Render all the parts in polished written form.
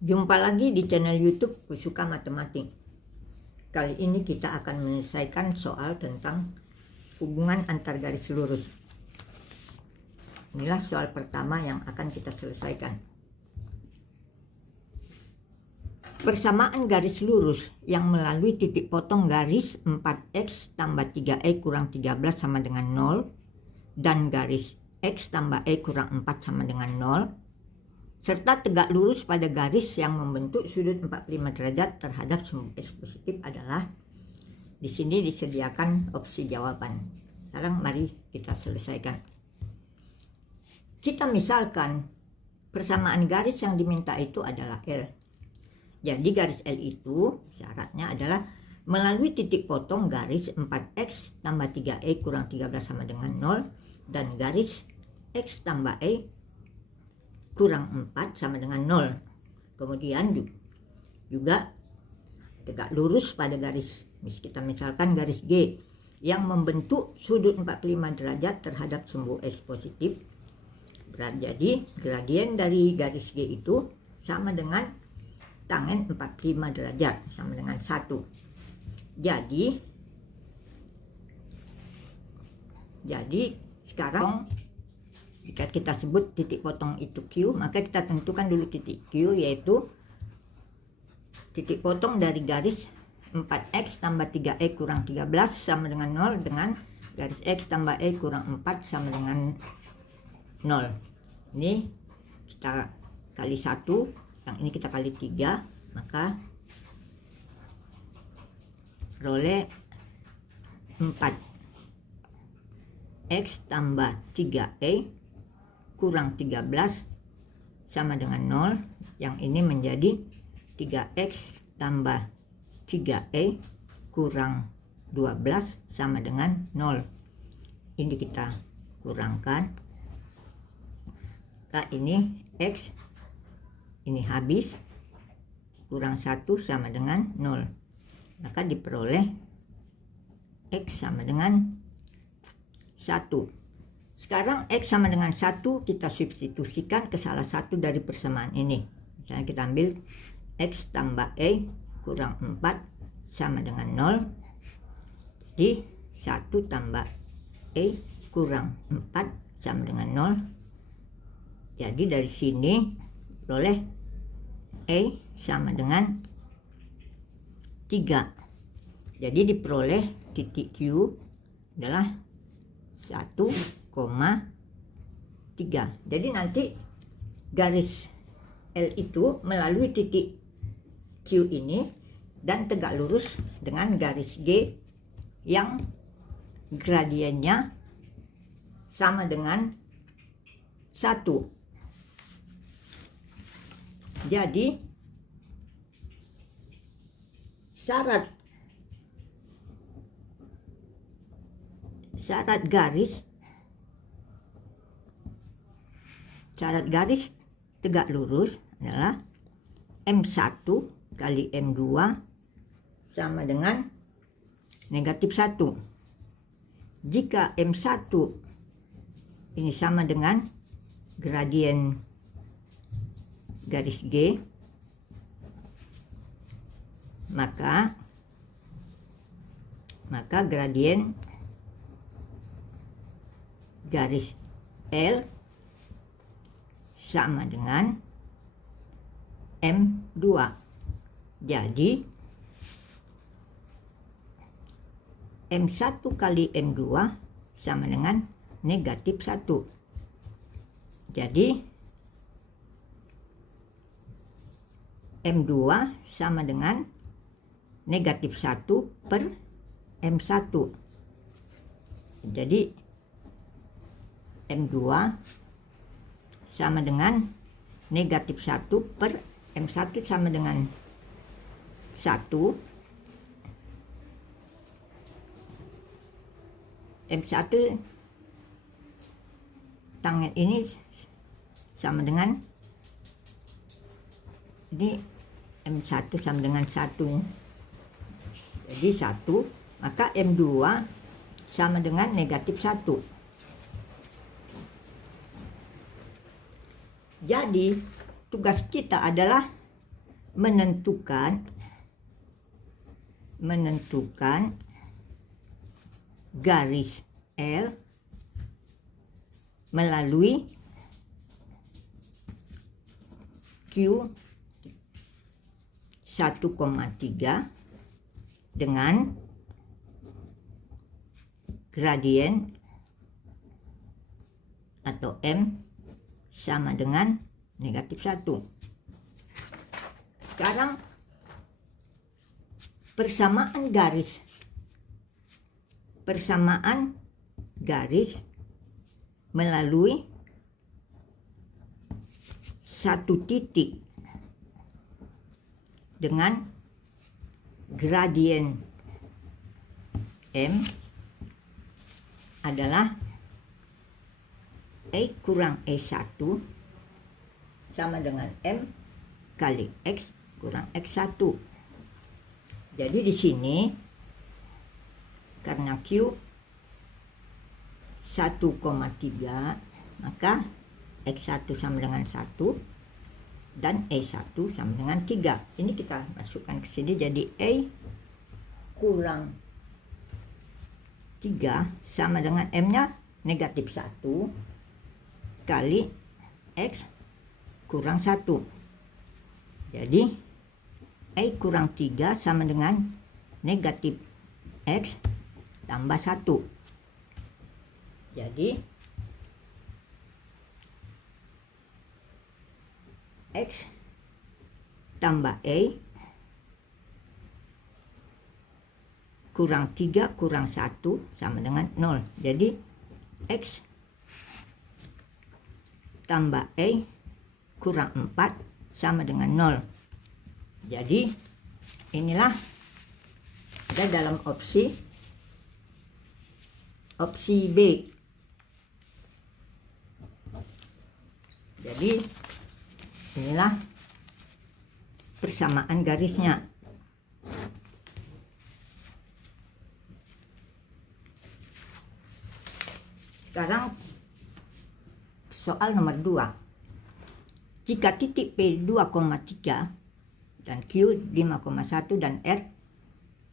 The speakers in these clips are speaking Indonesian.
Jumpa lagi di channel YouTube Kusuka Matematik. Kali ini kita akan menyelesaikan soal tentang hubungan antar garis lurus. Inilah soal pertama yang akan kita selesaikan. Persamaan garis lurus yang melalui titik potong garis 4x tambah 3e kurang 13 sama dengan 0 dan garis x tambah e kurang 4 sama dengan 0 serta tegak lurus pada garis yang membentuk sudut 45 derajat terhadap sumbu x positif adalah, di sini disediakan opsi jawaban. Sekarang mari kita selesaikan. Kita misalkan persamaan garis yang diminta itu adalah L. Jadi garis L itu syaratnya adalah melalui titik potong garis 4x tambah 3e kurang 13 sama dengan 0 dan garis x tambah e kurang 4 sama dengan 0. Kemudian juga tegak lurus pada garis, kita misalkan garis G yang membentuk sudut 45 derajat terhadap sumbu x positif. Jadi gradien dari garis G itu sama dengan tangen 45 derajat sama dengan 1. Jadi sekarang jika kita sebut titik potong itu Q, maka kita tentukan dulu titik Q, yaitu titik potong dari garis 4x tambah 3e kurang 13 sama dengan 0 dengan garis x tambah e kurang 4 sama dengan 0. Ini kita kali 1, yang ini kita kali 3, maka peroleh 4x tambah 3e kurang 13 sama dengan 0, yang ini menjadi 3x tambah 3e kurang 12 sama dengan 0. Ini kita kurangkan, maka ini x, ini habis, kurang 1 sama dengan 0, maka diperoleh x sama dengan 1. Sekarang x sama dengan 1 kita substitusikan ke salah satu dari persamaan ini. Misalnya kita ambil x tambah e kurang 4 sama dengan 0. Jadi 1 tambah e kurang 4 sama dengan 0. Jadi dari sini peroleh e sama dengan 3. Jadi diperoleh titik Q adalah 1,3. Jadi nanti garis L itu melalui titik Q ini dan tegak lurus dengan garis G yang gradiennya sama dengan 1. Jadi syarat garis tegak lurus adalah M1 kali M2 sama dengan negatif 1. Jika M1 ini sama dengan gradien garis G, maka gradien garis L sama dengan M2. Jadi M1 kali M2 sama dengan negatif 1. Jadi M2 sama dengan negatif 1 per M1. Jadi M2 sama dengan negatif 1 per M1 sama dengan 1. M1 tangen ini sama dengan, ini M1 sama dengan 1. Jadi 1, maka M2 sama dengan negatif 1. Jadi tugas kita adalah menentukan garis L melalui Q 1,3 dengan gradien atau M sama dengan negatif 1. Sekarang persamaan garis melalui satu titik dengan gradien M adalah E kurang E1 sama dengan M kali X kurang X1. Jadi di sini karena Q 1,3 maka X1 sama dengan 1 dan E1 sama dengan 3. Ini kita masukkan ke sini jadi E kurang 3 sama dengan M-nya negatif 1 kali X kurang 1. Jadi E kurang 3 sama dengan negatif X tambah 1. Jadi X tambah E kurang 3 kurang 1 sama dengan 0. Jadi X tambah E kurang 4 sama dengan 0. Jadi inilah ada dalam opsi B. Jadi inilah persamaan garisnya. Sekarang soal nomor 2. Jika titik P 2,3 dan Q 5,1 dan R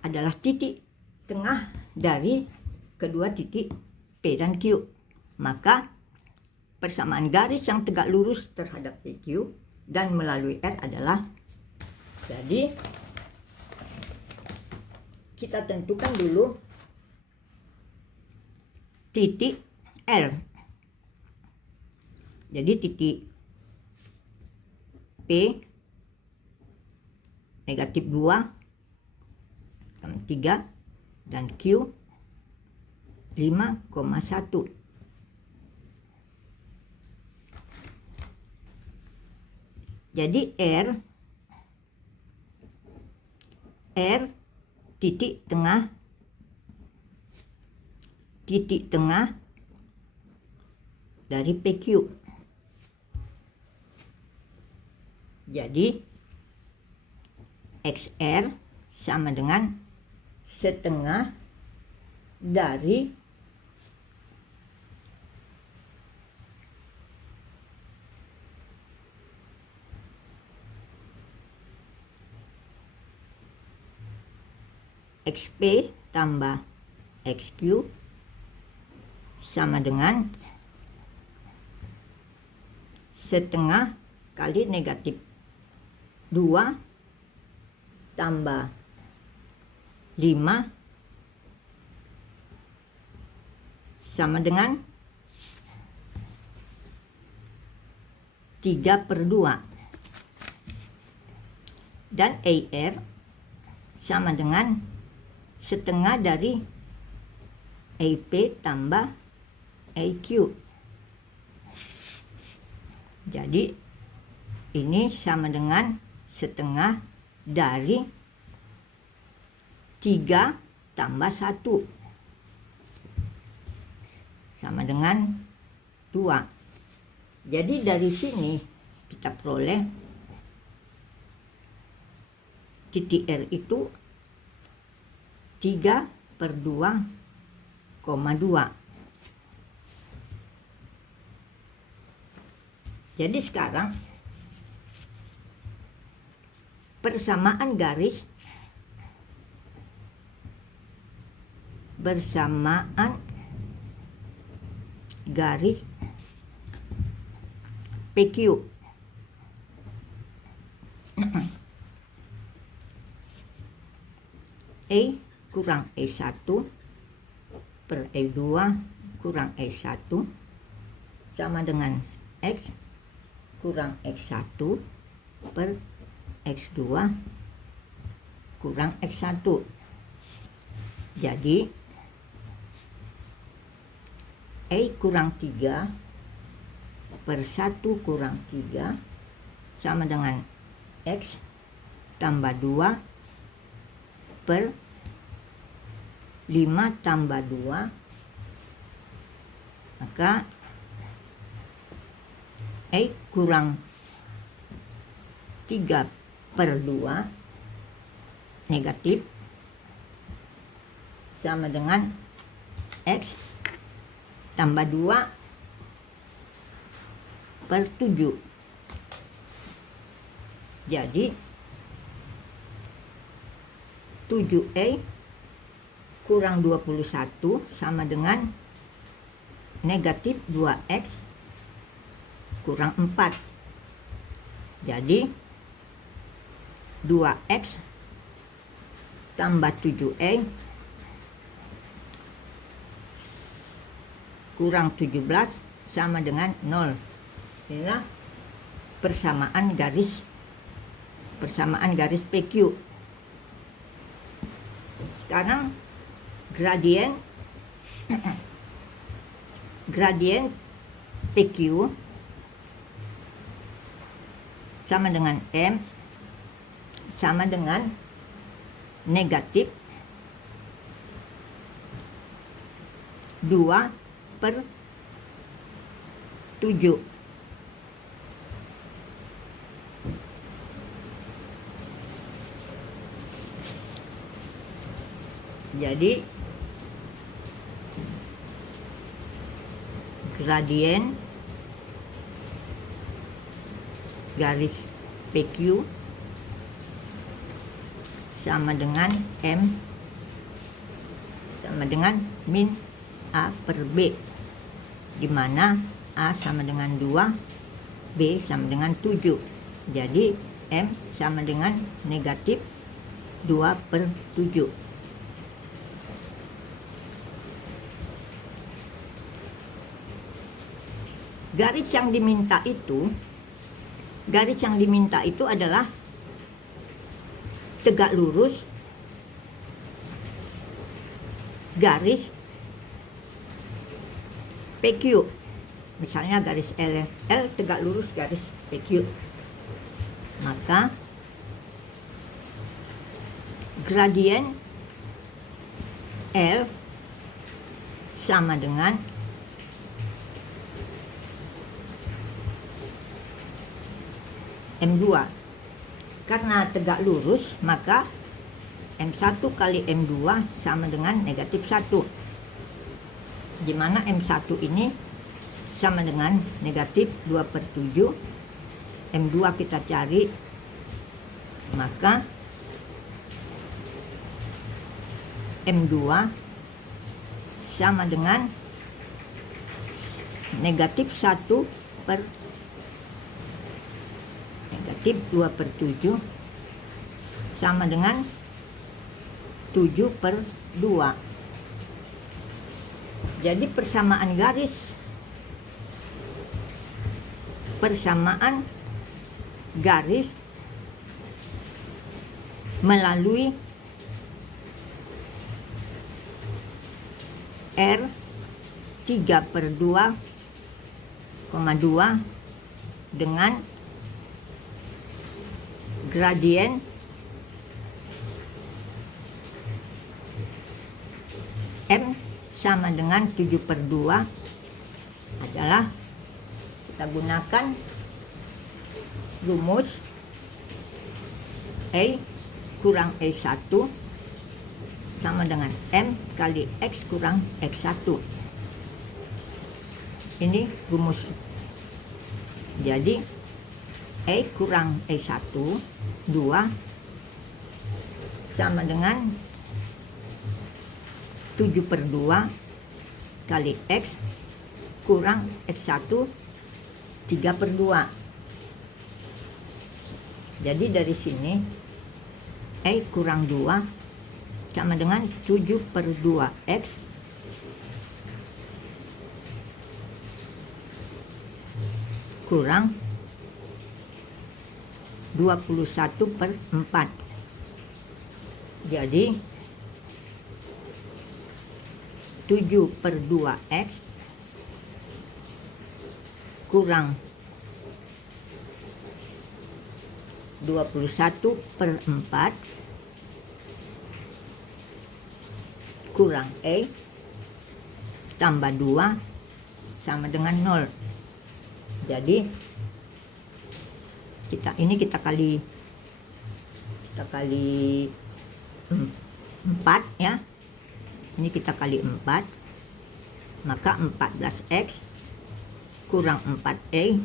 adalah titik tengah dari kedua titik P dan Q, maka persamaan garis yang tegak lurus terhadap PQ dan melalui R adalah, jadi kita tentukan dulu titik R. Jadi titik P negatif 2, 3 dan Q 5,1. Jadi R titik tengah dari PQ. Jadi XR sama dengan setengah dari XP tambah XQ sama dengan setengah kali negatif 2 tambah 5 sama dengan 3/2. Dan AR sama dengan setengah dari AP tambah AQ. Jadi ini sama dengan setengah dari 3 tambah 1 sama dengan 2. Jadi dari sini kita peroleh titik R itu 3/2,2. Jadi sekarang persamaan garis PQ. E kurang E1 per E2 kurang E1 sama dengan X kurang X1 per X2 kurang X1. Jadi E kurang 3 per 1 kurang 3 sama dengan X tambah 2 per 5 tambah 2, maka E kurang 3 per 2 negatif sama dengan X tambah 2 per 7. Jadi 7E kurang 21 sama dengan negatif 2X kurang 4. Jadi 2X tambah 7E kurang 17 sama dengan 0. Inilah persamaan garis PQ. Sekarang gradien PQ sama dengan M sama dengan negatif 2 per 7. Jadi gradien garis PQ sama dengan M sama dengan min A per B, di mana A sama dengan 2, B sama dengan 7. Jadi M sama dengan negatif 2 per 7. Garis yang diminta itu adalah tegak lurus garis PQ. Misalnya garis L tegak lurus garis PQ. Maka gradien L sama dengan M2. Karena tegak lurus, maka M1 kali M2 sama dengan negatif 1. Di mana M1 ini sama dengan negatif 2 per 7. M2 kita cari, maka M2 sama dengan negatif 1 per negatif 2 per 7 sama dengan 7 per 2. Jadi persamaan garis melalui R 3 per 2,2 dengan gradien M sama dengan 7 per 2 adalah, kita gunakan rumus E kurang E1 sama dengan M kali X kurang X1. Ini rumus. Jadi E kurang E1 2 sama dengan 7/2 kali X kurang X1 3/2. Jadi dari sini E kurang 2 sama dengan 7/2 X kurang 21/4. Jadi 7/2 X kurang 21/4 kurang E tambah 2 sama dengan 0. Jadi kita kali 4 ya. Ini kita kali 4, maka 14X kurang 4E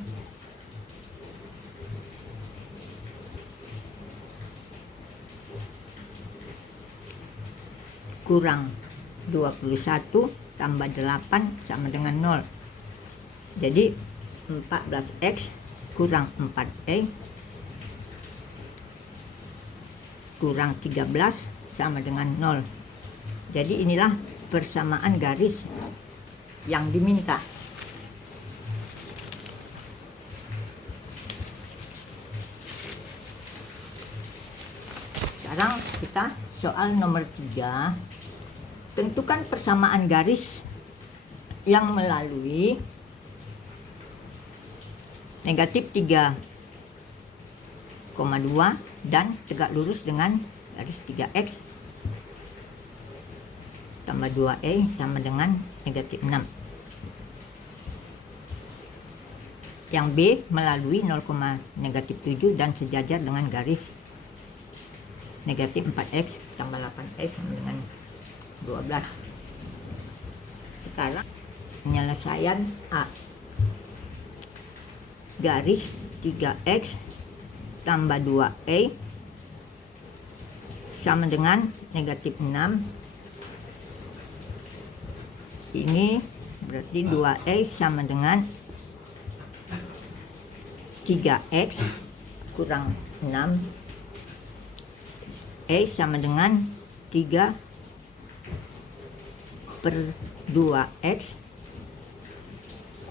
kurang 21 tambah 8 sama dengan 0. Jadi 14X kurang 4E kurang 13 sama dengan 0. Jadi inilah persamaan garis yang diminta. Sekarang kita soal nomor 3. Tentukan persamaan garis yang melalui negatif 3,2 dan tegak lurus dengan garis 3X tambah 2E sama dengan negatif 6. Yang B melalui 0, negatif 7 dan sejajar dengan garis negatif 4X tambah 8E sama dengan 12. Sekarang penyelesaian A. Garis 3X tambah 2E sama dengan negatif 6. Ini berarti 2E sama dengan 3X kurang 6. E sama dengan 3/2X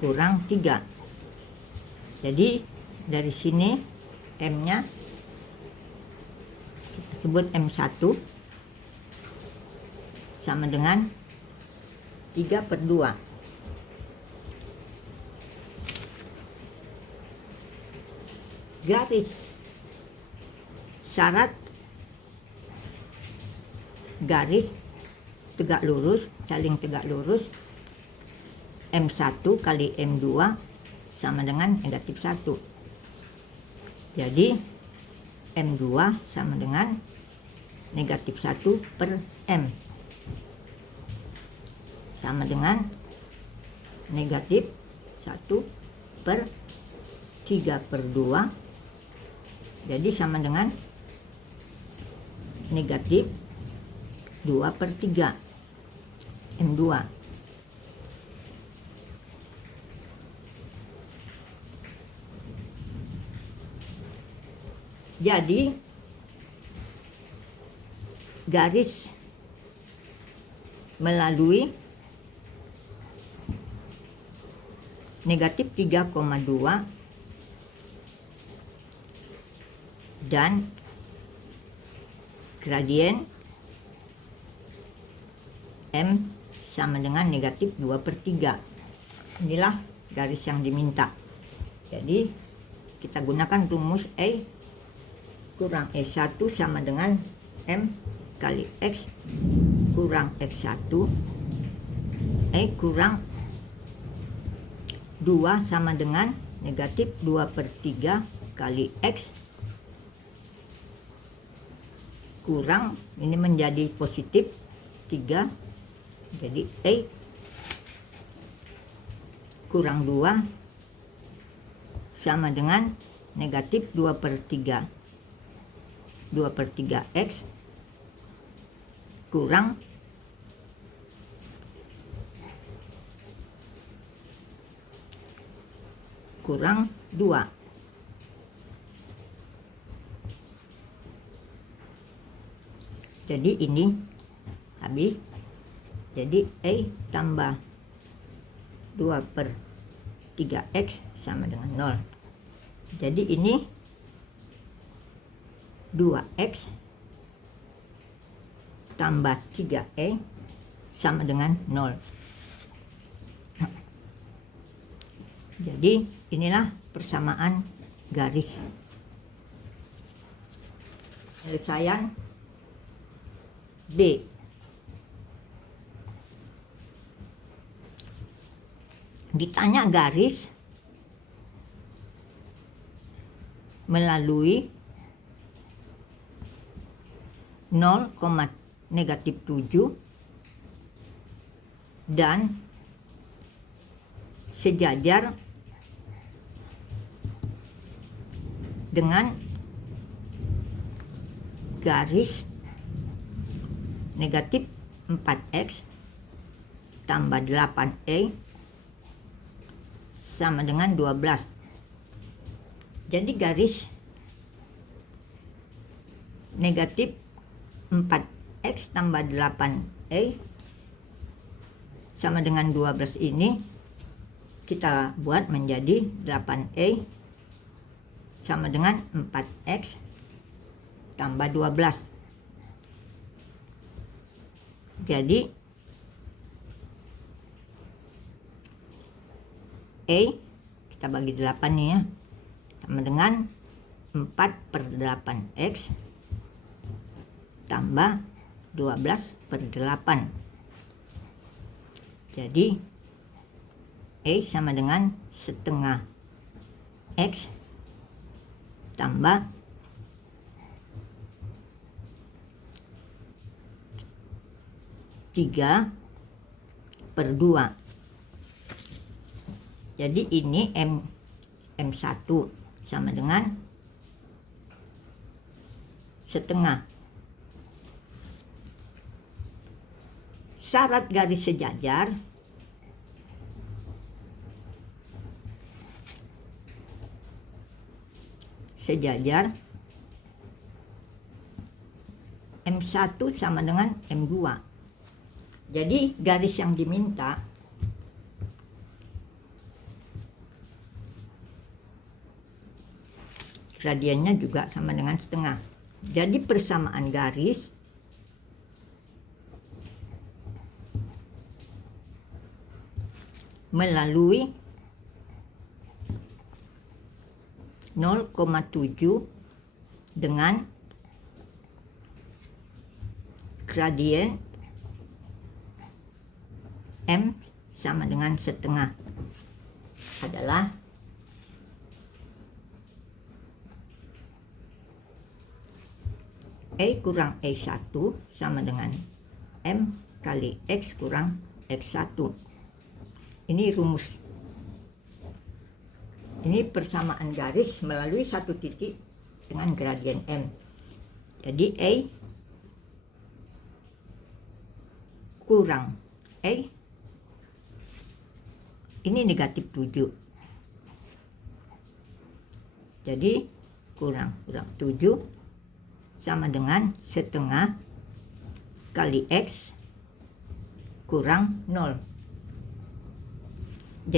kurang 3. Jadi dari sini M-nya kita sebut M1 sama dengan 3/2. Garis syarat garis tegak lurus, saling tegak lurus, M1 kali M2 sama dengan negatif 1. Jadi M2 sama dengan negatif 1/M sama dengan negatif 1/3/2. Jadi sama dengan negatif 2/3 M2. Jadi garis melalui negatif 3,2 dan gradien M sama dengan negatif 2/3. Inilah garis yang diminta. Jadi kita gunakan rumus E kurang E1 sama dengan M kali X kurang X1 E kurang 2 sama dengan negatif 2/3 kali X kurang, ini menjadi positif 3. Jadi E kurang 2 sama dengan negatif 2/3 X kurang kurang 2. Jadi ini habis. Jadi E tambah 2/3X sama dengan 0. Jadi ini 2X tambah 3E sama dengan 0. Jadi inilah persamaan garis. Penyelesaian B. Ditanya garis melalui 0,-7 dan sejajar dengan garis negatif 4X tambah 8E sama dengan 12. Jadi garis negatif 4X tambah 8E sama dengan 12 ini kita buat menjadi 8E sama dengan 4X tambah 12. Jadi E kita bagi 8 nih ya, sama dengan 4/8X tambah 12/8. Jadi E sama dengan setengah X tambah 3/2. Jadi ini M1 sama dengan setengah. Syarat garis sejajar M1 sama dengan M2. Jadi garis yang diminta gradiennya juga sama dengan setengah. Jadi persamaan garis melalui 0,7 dengan gradien M sama dengan setengah adalah E kurang E1 sama dengan M kali X kurang X1. Ini rumus. Ini persamaan garis melalui satu titik dengan gradien M. Jadi E kurang E ini negatif 7. Jadi kurang 7 sama dengan setengah kali X kurang 0.